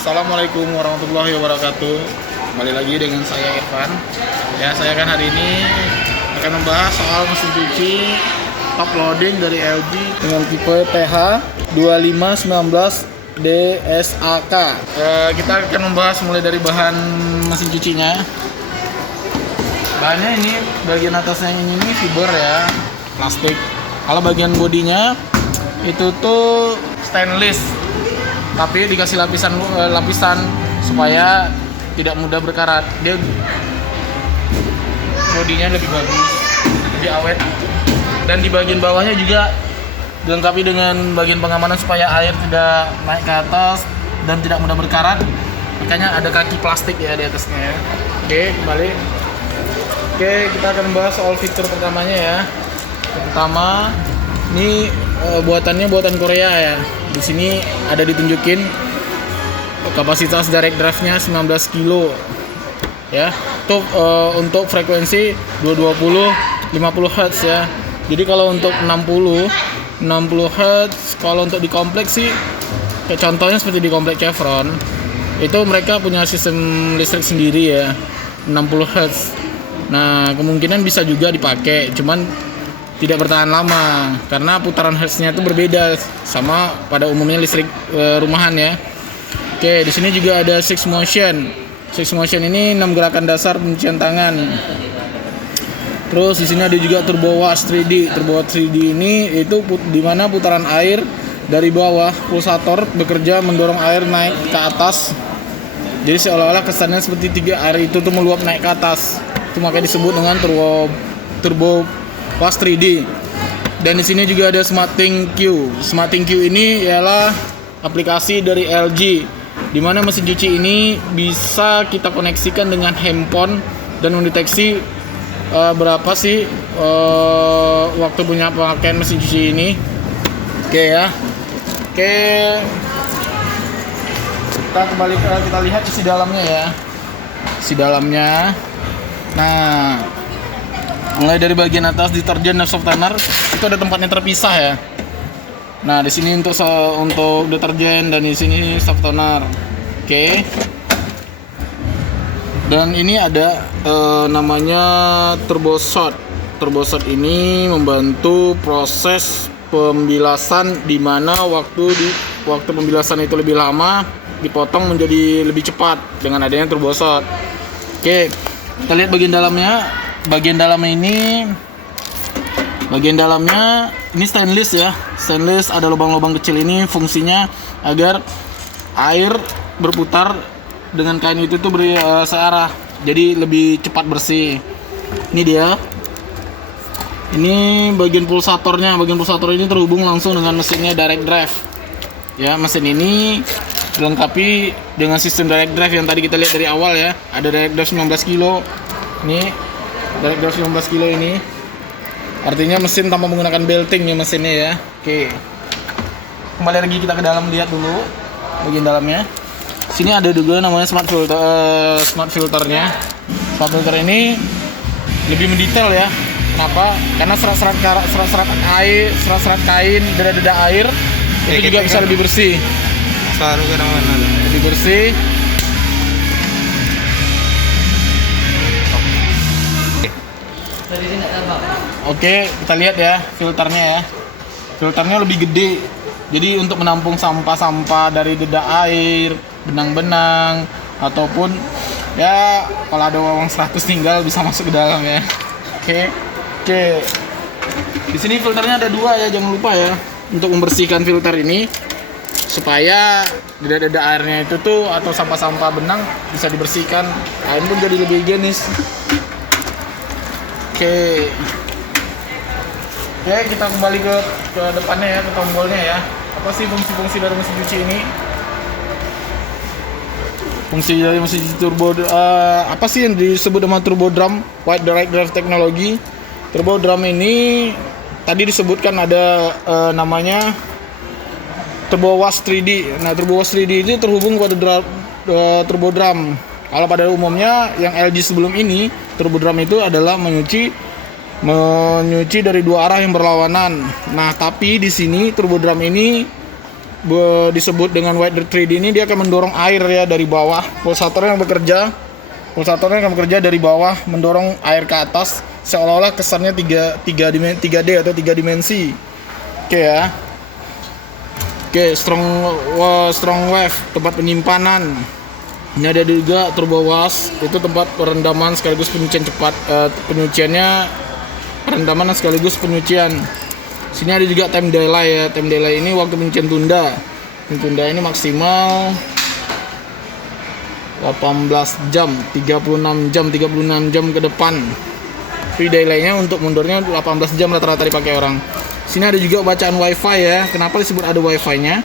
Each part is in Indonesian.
Assalamualaikum warahmatullahi wabarakatuh. Kembali lagi dengan saya Irfan. Ya, saya akan hari ini akan membahas soal mesin cuci top loading dari LG dengan tipe TH2519 DSAK. Kita akan membahas mulai dari bahan mesin cucinya. Bahannya ini bagian atasnya ini fiber ya, plastik. Kalau bagian bodinya itu tuh stainless, tapi dikasih lapisan supaya tidak mudah berkarat. Dia bodinya lebih bagus, lebih awet. Dan di bagian bawahnya juga dilengkapi dengan bagian pengamanan supaya air tidak naik ke atas dan tidak mudah berkarat. Makanya ada kaki plastik ya di atasnya ya. Oke, kembali. Oke, kita akan membahas soal fitur pertamanya ya. Yang pertama, ini buatannya buatan Korea ya. Di sini ada ditunjukin kapasitas direct drive-nya 19 kilo ya. Untuk frekuensi 220 50 Hz ya. Jadi kalau untuk 60 Hz, kalau untuk di kompleks sih kayak contohnya seperti di kompleks Chevron, itu mereka punya sistem listrik sendiri ya, 60 Hz. Nah, kemungkinan bisa juga dipakai, cuman tidak bertahan lama karena putaran hertznya itu berbeda sama pada umumnya listrik rumahan ya. Oke, di sini juga ada six motion. Six motion ini 6 gerakan dasar penyucian tangan. Terus di sini ada juga turbo wash 3D. Turbo wash 3D ini itu di mana putaran air dari bawah pulsator bekerja mendorong air naik ke atas. Jadi seolah-olah kesannya seperti air itu tuh meluap naik ke atas. Itu makanya disebut dengan turbo wash 3D. Dan di sini juga ada SmartThings Q. SmartThings Q ini ialah aplikasi dari LG, di mana mesin cuci ini bisa kita koneksikan dengan handphone dan mendeteksi berapa sih waktu punya pemakaian mesin cuci ini. Oke ya. Oke. Kita lihat isi dalamnya ya. Isi dalamnya. Nah, mulai dari bagian atas deterjen dan softener itu ada tempatnya terpisah ya. Nah, di sini untuk deterjen dan di sini softener. Oke. Dan ini ada namanya TurboShot. TurboShot ini membantu proses pembilasan di mana waktu pembilasan itu lebih lama dipotong menjadi lebih cepat dengan adanya TurboShot. Oke, kita lihat bagian dalamnya. Bagian dalamnya ini stainless ya. Stainless, ada lubang-lubang kecil ini, fungsinya agar air berputar dengan kain itu tuh searah, jadi lebih cepat bersih. Ini dia. Ini bagian pulsatornya. Bagian pulsator ini terhubung langsung dengan mesinnya direct drive. Ya, mesin ini dilengkapi dengan sistem direct drive yang tadi kita lihat dari awal ya. Ada direct drive 19 kilo. Ini direct drive 19 kilo ini. Artinya mesin tanpa menggunakan belting ya mesinnya ya. Oke. Kembali lagi kita ke dalam, lihat dulu bagian dalamnya. Sini ada juga namanya smart filternya. Smart filter ini lebih mendetail ya. Kenapa? Karena serat-serat kain, deda-deda air itu juga bisa lebih bersih. Lebih bersih. Oke, kita lihat ya filternya ya. Filternya lebih gede. Jadi untuk menampung sampah-sampah dari deda air, benang-benang, ataupun ya kalau ada uang 100 tinggal bisa masuk ke dalam ya. Oke. Di sini filternya ada 2 ya, jangan lupa ya untuk membersihkan filter ini supaya deda-deda airnya itu tuh atau sampah-sampah benang bisa dibersihkan, air pun jadi lebih higienis. Oke, kita kembali ke depannya ya, ke tombolnya ya. Apa sih fungsi-fungsi dari mesin cuci ini? Fungsi dari mesin cuci turbo apa sih yang disebut dengan turbo drum wide direct drive technology? Turbo drum ini tadi disebutkan ada namanya turbo wash 3D. Nah, turbo wash 3D itu terhubung kepada turbo drum. Kalau pada umumnya yang LG sebelum ini, turbo drum itu adalah menyuci dari 2 arah yang berlawanan. Nah, tapi di sini turbo drum ini disebut dengan Wide 3D ini, dia akan mendorong air ya dari bawah. Pulsatornya yang bekerja dari bawah mendorong air ke atas, seolah-olah kesannya 3D atau 3 dimensi. Oke ya. Oke, strong wave, tempat penyimpanan. Ini ada juga turbo wash, itu tempat perendaman sekaligus penyucian cepat. Penyuciannya perendaman sekaligus penyucian. Sini ada juga time delay ya. Time delay ini waktu penyucian tunda. Tunda ini maksimal 18 jam, 36 jam ke depan. Free delay-nya untuk mundurnya 18 jam rata-rata dipakai orang. Sini ada juga bacaan wifi ya. Kenapa disebut ada wifi-nya?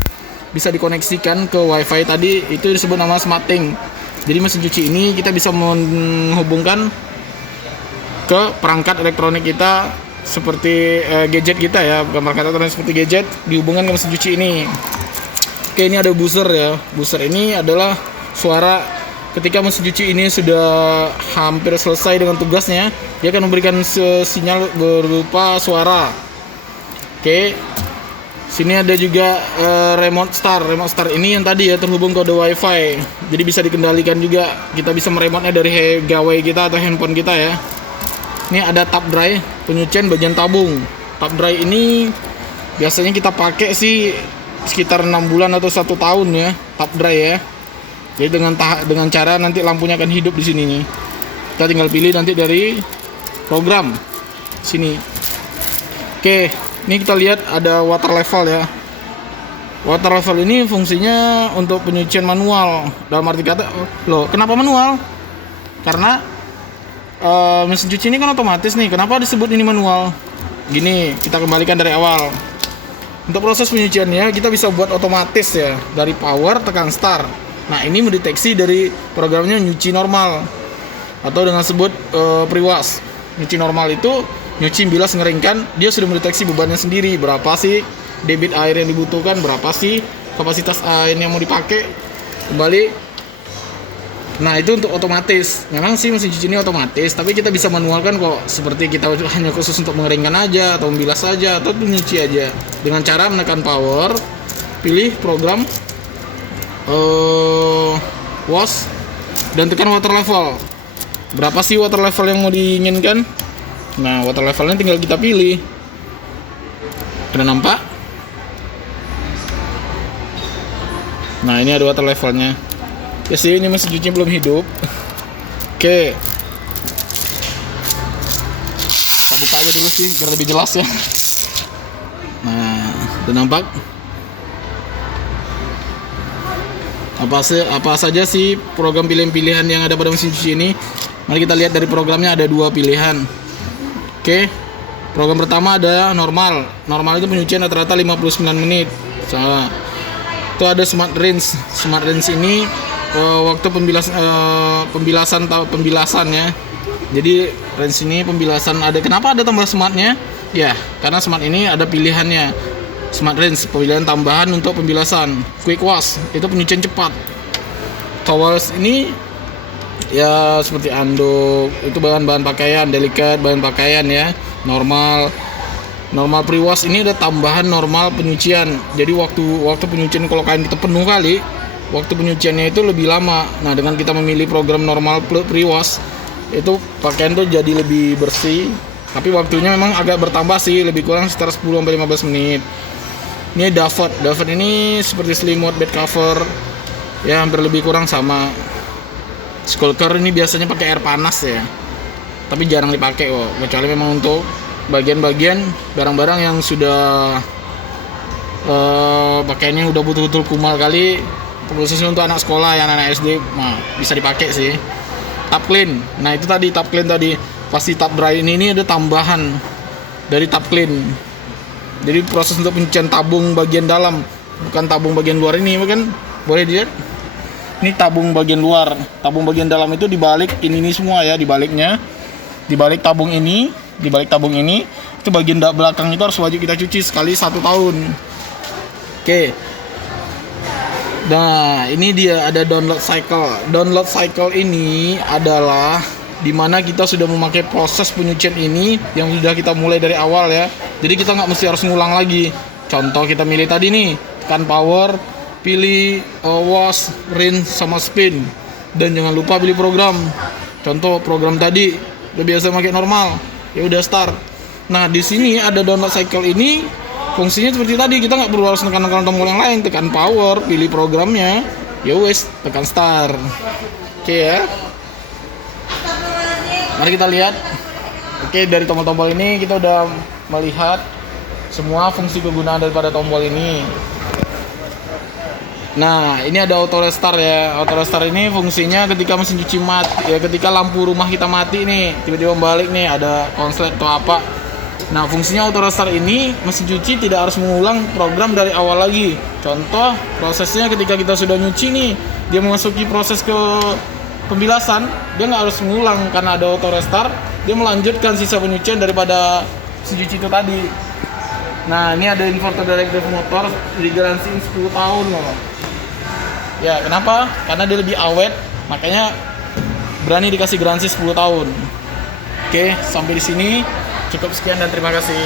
Bisa dikoneksikan ke wifi tadi, itu disebut nama SmartThing. Jadi mesin cuci ini kita bisa menghubungkan ke perangkat elektronik kita seperti gadget kita ya, bukan perangkat elektronik seperti gadget, dihubungkan ke mesin cuci ini. Oke, ini ada buzzer ya. Buzzer ini adalah suara ketika mesin cuci ini sudah hampir selesai dengan tugasnya, dia akan memberikan sinyal berupa suara. Oke, sini ada juga remote start. Remote start ini yang tadi ya terhubung kode wifi, jadi bisa dikendalikan juga. Kita bisa meremote-nya dari gawai kita atau handphone kita ya. Ini ada tap dry, penyucian bagian tabung. Tap dry ini biasanya kita pakai sih sekitar 6 bulan atau 1 tahun ya, tap dry ya. Jadi dengan cara nanti lampunya akan hidup di sini nih. Kita tinggal pilih nanti dari program sini. Oke, ini kita lihat ada water level ya. Water level ini fungsinya untuk penyucian manual. Dalam arti kata, loh, kenapa manual? Karena mesin cuci ini kan otomatis nih. Kenapa disebut ini manual? Gini, kita kembalikan dari awal. Untuk proses penyuciannya kita bisa buat otomatis ya. Dari power tekan start. Nah, ini mendeteksi dari programnya nyuci normal atau dengan sebut pre-wash. Nyuci normal itu nyuci, bilas, ngeringkan, dia sudah mendeteksi bebannya sendiri, berapa sih debit air yang dibutuhkan, berapa sih kapasitas air yang mau dipakai, kembali. Nah, itu untuk otomatis. Memang sih mesin cuci ini otomatis, tapi kita bisa manualkan kok, seperti kita hanya khusus untuk mengeringkan aja atau membilas saja atau menyuci aja dengan cara menekan power, pilih program wash dan tekan water level. Berapa sih water level yang mau diinginkan? Nah, water levelnya tinggal kita pilih. Ada nampak? Nah, ini ada water levelnya. Ya sih, ini mesin cuci belum hidup. Oke. Kita buka aja dulu sih biar lebih jelas ya. Nah, udah nampak? Apa saja sih program pilihan-pilihan yang ada pada mesin cuci ini? Mari kita lihat dari programnya, ada 2 pilihan. Oke, program pertama ada normal. Normal itu penyucian rata-rata 59 menit. Itu ada smart rinse. Smart rinse ini waktu pembilasan ya. Jadi rinse ini pembilasan ada. Kenapa ada tambah smartnya? Ya, karena smart ini ada pilihannya. Smart rinse, pilihan tambahan untuk pembilasan. Quick wash, itu penyucian cepat. Towels ini ya seperti anduk, itu bahan-bahan pakaian, delicate bahan pakaian ya. Normal pre-wash ini ada tambahan normal penyucian. Jadi waktu penyucian kalau kain kita penuh kali, waktu penyuciannya itu lebih lama. Nah, dengan kita memilih program normal pre-wash, itu pakaian tuh jadi lebih bersih. Tapi waktunya memang agak bertambah sih, lebih kurang sekitar 10-15 menit. Ini Davot ini seperti selimut, bed cover, ya hampir lebih kurang sama. Skulker ini biasanya pakai air panas ya, tapi jarang dipakai kok, kecuali memang untuk bagian-bagian barang-barang yang sudah pakaiannya udah betul-betul kumal kali, khususnya untuk anak sekolah yang anak SD, nah bisa dipakai sih. Tap clean, nah itu tadi tap clean tadi, pasti tap dry ini ada tambahan dari tap clean. Jadi proses untuk penyucian tabung bagian dalam, bukan tabung bagian luar ini, kan boleh dilihat. Ini tabung bagian luar, tabung bagian dalam itu dibalik ini semua ya, dibaliknya, dibalik tabung ini, itu bagian belakang itu harus wajib kita cuci sekali 1 tahun. Oke. Nah, ini dia ada download cycle. Download cycle ini adalah dimana kita sudah memakai proses penyucian ini yang sudah kita mulai dari awal ya. Jadi kita nggak mesti harus ngulang lagi. Contoh kita milih tadi nih, tekan power, pilih wash, rinse, sama spin. Dan jangan lupa pilih program. Contoh program tadi udah biasa pakai normal, ya udah start. Nah di sini ada download cycle ini, fungsinya seperti tadi, kita nggak perlu harus tekan tombol yang lain, tekan power, pilih programnya, ya wes, tekan start. Oke ya. Mari kita lihat. Oke, dari tombol-tombol ini kita udah melihat semua fungsi kegunaan daripada tombol ini. Nah, ini ada auto restart ya. Auto restart ini fungsinya ketika mesin cuci mati, ya ketika lampu rumah kita mati nih, tiba-tiba balik nih, ada konslet atau apa. Nah, fungsinya auto restart ini, mesin cuci tidak harus mengulang program dari awal lagi. Contoh, prosesnya ketika kita sudah nyuci nih, dia memasuki proses ke pembilasan, dia nggak harus mengulang karena ada auto restart, dia melanjutkan sisa penyucian daripada mesin cuci itu tadi. Nah, ini ada inverter direct drive motor, digaransiin 10 tahun loh. Ya, kenapa? Karena dia lebih awet, makanya berani dikasih garansi 10 tahun. Oke, sampai di sini. Cukup sekian dan terima kasih.